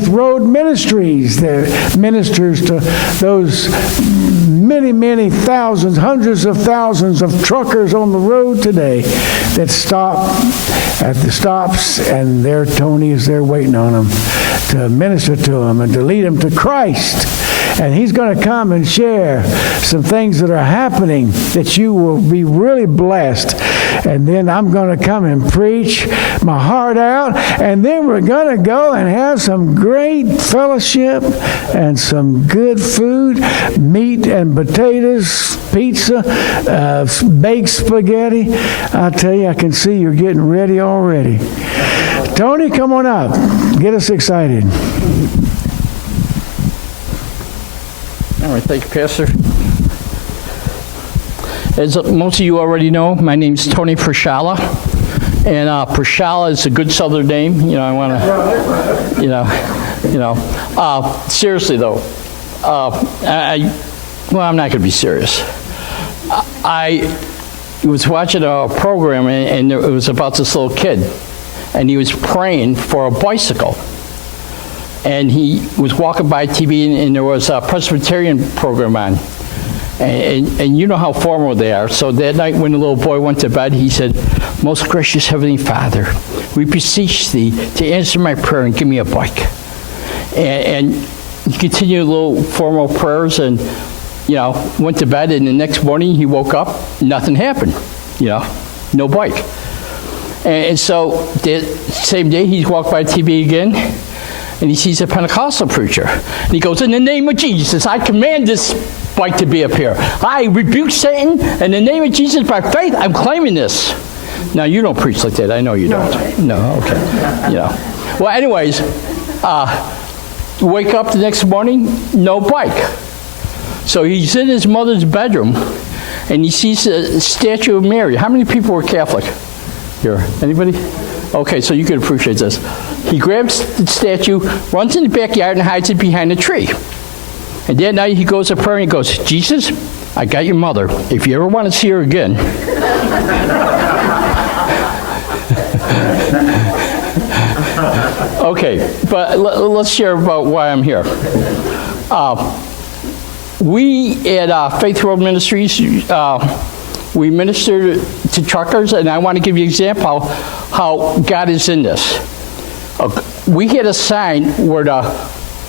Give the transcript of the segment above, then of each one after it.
Road Ministries that ministers to those many thousands, hundreds of thousands of truckers on the road today that stop at the stops, and their Tony is there waiting on them to minister to them and to lead them to Christ. And he's going to come and share some things that are happening that you will be really blessed. And then I'm going to come and preach my heart out. And then we're going to go and have some great fellowship and some good food, meat and potatoes, pizza, baked spaghetti. I tell you, I can see you're getting ready already. Tony, come on up. Get us excited. All right, thank you, Pastor. As most of you already know, my name's Tony Pizerchala, and Pizerchala is a good Southern name. You know, I want to, seriously though, I'm not going to be serious. I was watching a program, and it was about this little kid, and he was praying for a bicycle. And he was walking by TV, and there was a Presbyterian program on. And you know how formal they are. So that night when the little boy went to bed, he said, "Most gracious Heavenly Father, we beseech Thee to answer my prayer and give me a bike." And he continued little formal prayers and, went to bed. And the next morning he woke up, nothing happened, no bike. And so the same day he walked by TV again, and he sees a Pentecostal preacher. And he goes, "In the name of Jesus, I command this bike to be up here. I rebuke Satan in the name of Jesus by faith. I'm claiming this." Now, you don't preach like that. I know you don't. No, okay. Well, anyways, wake up the next morning, no bike. So he's in his mother's bedroom, and he sees a statue of Mary. How many people were Catholic here? Anybody? Okay, so you can appreciate this. He grabs the statue, runs in the backyard, and hides it behind a tree. And that night he goes to prayer and he goes, "Jesus, I got your mother. If you ever want to see her again." Okay, but let's share about why I'm here. We at Faith Road Ministries, we minister to truckers, and I want to give you an example how God is in this. We had a sign where the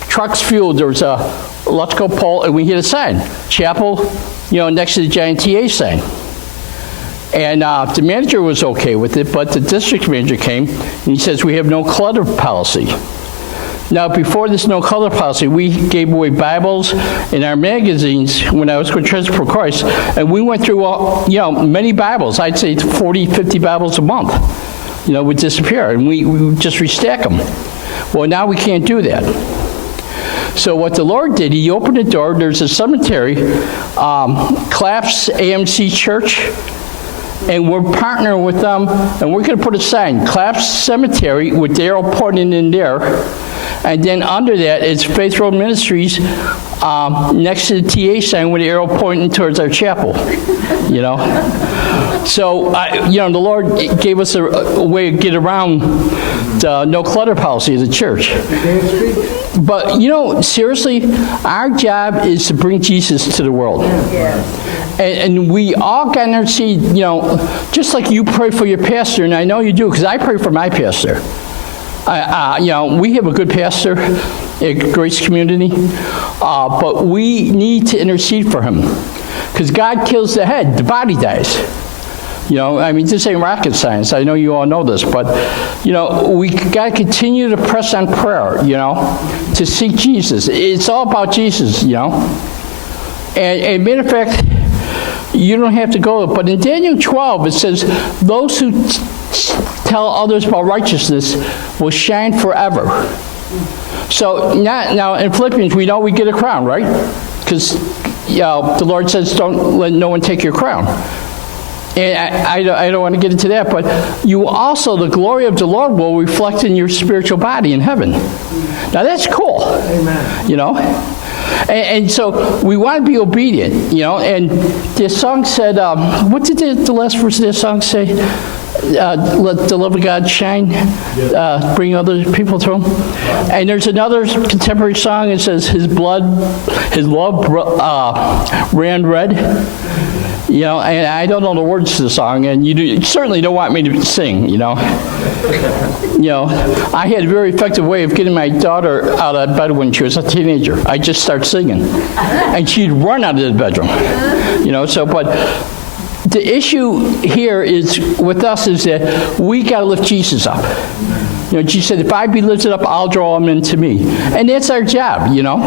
truck's fueled. There was a electrical pole, and we hit a sign, chapel, next to the giant TA sign. And the manager was okay with it, but the district manager came, and he says, "We have no clutter policy." Now, before this no clutter policy, we gave away Bibles in our magazines when I was with Transport Christ, and we went through many Bibles. I'd say 40, 50 Bibles a month, would disappear, and we just restack them. Well, now we can't do that. So what the Lord did, He opened the door. There's a cemetery, Claps AMC Church, and we're partnering with them, and we're going to put a sign, Claps Cemetery, with the arrow pointing in there. And then under that is Faith Road Ministries, next to the TA sign with the arrow pointing towards our chapel, So, the Lord gave us a way to get around the no clutter policy as a church. But, seriously, our job is to bring Jesus to the world. And we all got to intercede, just like you pray for your pastor, and I know you do, because I pray for my pastor. We have a good pastor at Grace Community, but we need to intercede for him, because God kills the head, the body dies. This ain't rocket science. I know you all know this, but, we got to continue to press on prayer, to seek Jesus. It's all about Jesus, And matter of fact, you don't have to go, but in Daniel 12, it says, "Those who tell others about righteousness will shine forever." So now in Philippians, we know we get a crown, right? Because the Lord says, "Don't let no one take your crown." And I don't want to get into that, but you also, the glory of the Lord will reflect in your spiritual body in heaven. Now that's cool. Amen. And so we want to be obedient, and the song said, what did the last verse of that song say? let the love of God shine, bring other people to him. And there's another contemporary song that says, his love ran red. You know, and I don't know the words to the song, and you certainly don't want me to sing, you know. You know, I had a very effective way of getting my daughter out of bed when she was a teenager. I just start singing, and she'd run out of the bedroom. You know, so, but the issue here is, with us, is that we got to lift Jesus up. You know, Jesus said, if I be lifted up, I'll draw them into me. And that's our job, you know.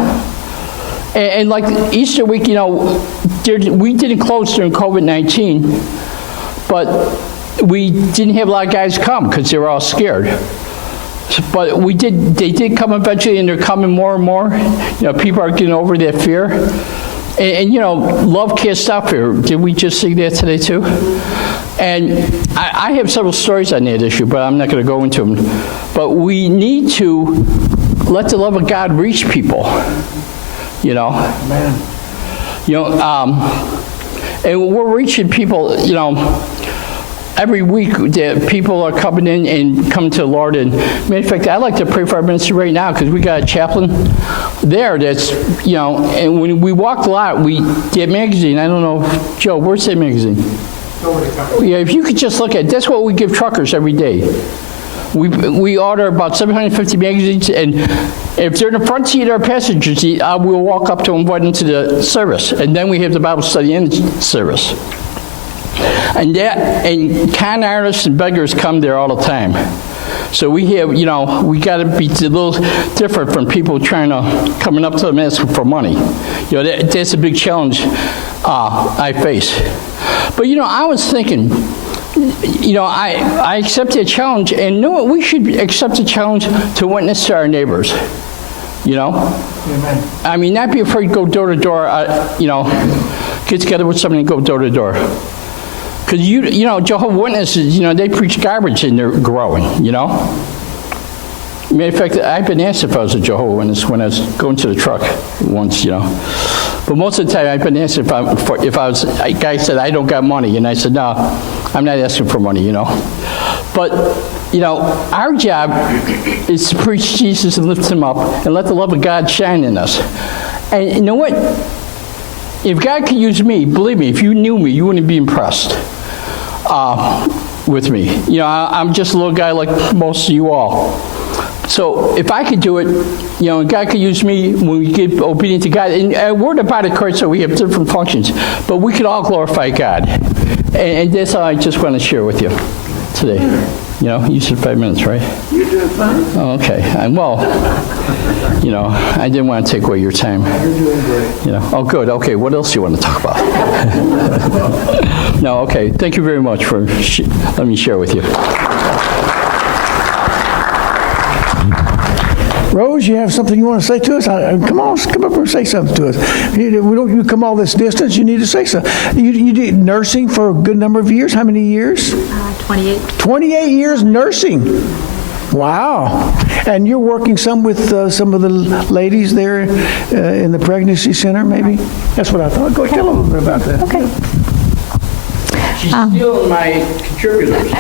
And like Easter week, you know, we didn't close during COVID-19, but we didn't have a lot of guys come because they were all scared. But they did come eventually, and they're coming more and more. You know, people are getting over that fear. And you know, love casts out fear. Did we just see that today too? And I have several stories on that issue, but I'm not going to go into them. But we need to let the love of God reach people. You know, man. You know, and we're reaching people. You know, every week that people are coming in and coming to the Lord. And matter of fact, I'd like to pray for our ministry right now, because we got a chaplain there that's, you know, and when we walked a lot, that magazine. I don't know, Joe, where's that magazine? Yeah, if you could just look at it, that's what we give truckers every day. We order about 750 magazines, and if they're in the front seat or passenger seat, we'll walk up to them, invite them to the service, and then we have the Bible study in the service. And con artists and beggars come there all the time. So we have, you know, we got to be a little different from people coming up to them asking for money. You know, that's a big challenge I face. But, you know, I was thinking, you know, I accept that challenge, and you know what? We should accept the challenge to witness to our neighbors. You know? Amen. I mean, not be afraid to go door to door, you know, get together with somebody and go door to door. Because, you know, Jehovah's Witnesses, you know, they preach garbage and they're growing, you know? Matter of fact, I've been asked if I was a Jehovah's Witness when I was going to the truck once, you know. But most of the time I've been asked if I was, a guy said, I don't got money. And I said, no, I'm not asking for money, you know. But, you know, our job is to preach Jesus and lift him up and let the love of God shine in us. And you know what? If God could use me, believe me, if you knew me, you wouldn't be impressed with me. You know, I'm just a little guy like most of you all. So if I could do it, you know, and God could use me when we get obedient to God. And we're the body of Christ, so we have different functions. But we could all glorify God. And that's all I just want to share with you today. You know, you said 5 minutes, right? You did fine. Oh, okay. Well, you know, I didn't want to take away your time. You're doing great. You know, oh, good. Okay, what else do you want to talk about? No, okay. Thank you very much for letting me share with you. Rose, you have something you want to say to us? Come on, come up and say something to us. You come all this distance, you need to say something. You did nursing for a good number of years. How many years? 28. 28 years nursing. Wow. And you're working some with some of the ladies there in the pregnancy center, maybe? That's what I thought. Go tell a little bit about that. Okay. She's stealing my contributors.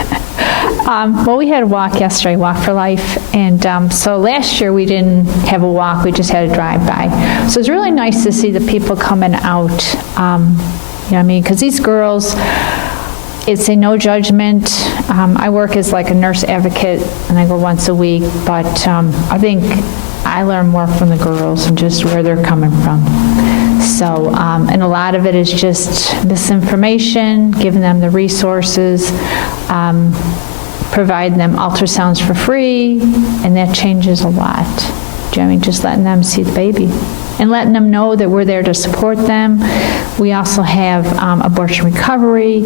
Well, we had a walk yesterday, Walk for Life, and so last year we didn't have a walk, we just had a drive-by. So it's really nice to see the people coming out, you know what I mean, because these girls, it's a no judgment. I work as like a nurse advocate, and I go once a week, but I think I learn more from the girls and just where they're coming from. So, and a lot of it is just misinformation, giving them the resources, providing them ultrasounds for free, and that changes a lot. Do you know what I mean? Just letting them see the baby and letting them know that we're there to support them. We also have abortion recovery,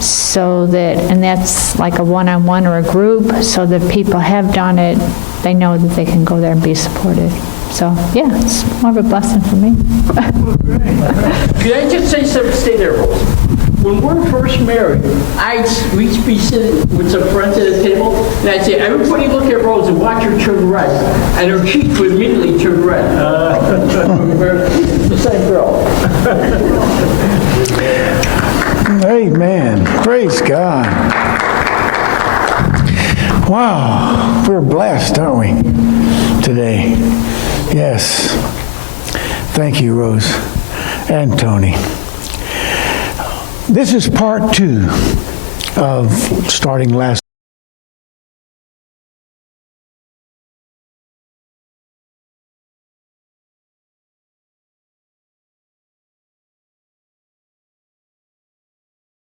so that, and that's like a one-on-one or a group, so that people have done it, they know that they can go there and be supported. So, yeah, it's more of a blessing for me. Could I just say something? Stay there, Rose. When we're first married, we'd be sitting with some friends at a table, and I'd say, everybody look at Rose and watch her turn red. And her cheeks would immediately turn red. The same girl. Amen. Praise God. Wow, we're blessed, aren't we, today? Yes. Thank you, Rose and Tony. This is part 2 of starting last